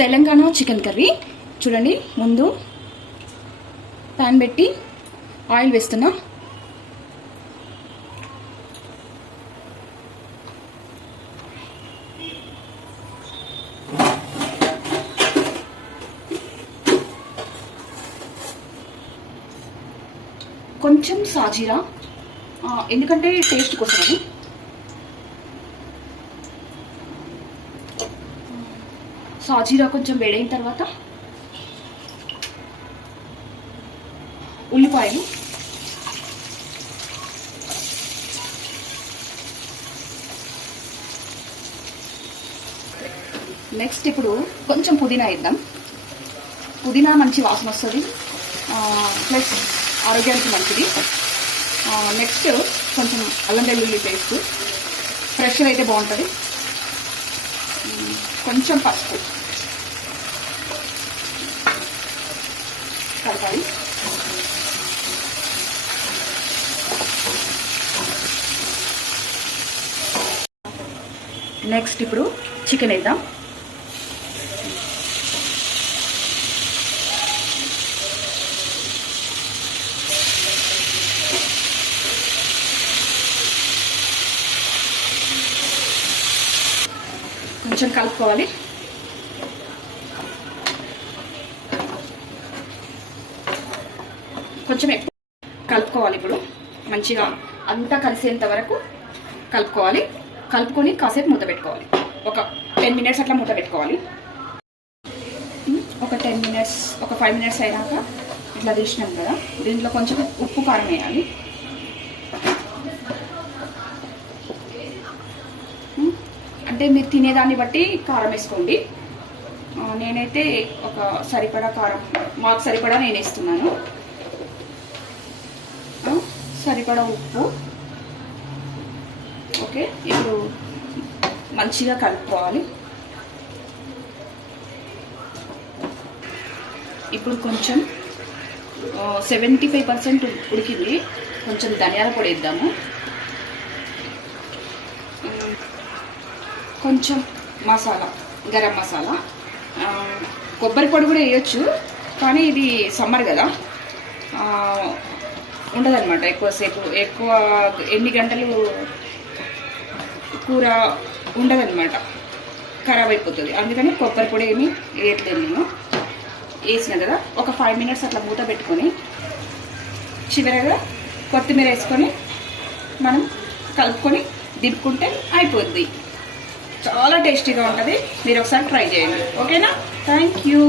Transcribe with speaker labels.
Speaker 1: Telangana chicken curry. చూడండి ముందు pan పెట్టి ఆయిల్ వేస్తున్నా. కొంచెం సాజీరా. ఎందుకంటే టేస్ట్ కోసం అని సాజీరా కొంచెం వేడైన తర్వాత ఉల్లిపాయలు. నెక్స్ట్ ఇప్పుడు కొంచెం పుదీనా వేద్దాం. పుదీనా మంచి వాసన వస్తుంది. ప్లస్ ఆరోగ్యానికి మంచిది. నెక్స్ట్ కొంచెం అల్లం వెల్లుల్లి పేస్ట్. ఫ్రెష్ అయితే బాగుంటుంది. కొంచెం పసుపు. కలపాలి నెక్స్ట్ ఇప్పుడు చికెన్ వేద్దాం. కొంచెం కలుపుకోవాలి. కొంచెం ఎక్కువ కలుపుకోవాలి ఇప్పుడు. మంచిగా అంతా కలిసేంత వరకు కలుపుకోవాలి. కలుపుకొని కాసేపు మూత పెట్టుకోవాలి. ఒక టెన్ మినిట్స్ అట్లా మూత పెట్టుకోవాలి. ఒక టెన్ మినిట్స్ ఒక ఫైవ్ మినిట్స్ అయినాక ఇట్లా తీసినాం కదా. దీంట్లో కొంచెం ఉప్పు కారం వేయాలి. అంటే మీరు తినేదాన్ని బట్టి కారం వేసుకోండి. నేనైతే ఒక సరిపడా కారం మాకు సరిపడా నేను వేస్తున్నాను. సరిపడా ఉప్పు. ఓకే ఇప్పుడు మంచిగా కలుపుకోవాలి. ఇప్పుడు కొంచెం సెవెంటీ ఫైవ్ పర్సెంట్ ఉడికింది. కొంచెం ధనియాల పొడి వేద్దాము. కొంచెం మసాలా గరం మసాలా. కొబ్బరి పొడి కూడా వేయొచ్చు కానీ ఇది సమ్మర్ కదా. ఉండదన్నమాట ఎక్కువసేపు ఎక్కువ ఎన్ని గంటలు కూర ఉండదన్నమాట. ఖరాబ్ అయిపోతుంది. అందుకని కొబ్బరి పొడి ఏమి వేయట్లేదు నేను. వేసిన కదా ఒక ఫైవ్ మినిట్స్ అట్లా మూత పెట్టుకొని చివరగా కొత్తిమీర వేసుకొని మనం కలుపుకొని దింపుకుంటే అయిపోద్ది. చాలా టేస్టీగా ఉంటుంది. మీరు ఒకసారి ట్రై చేయండి. ఓకేనా? Thank you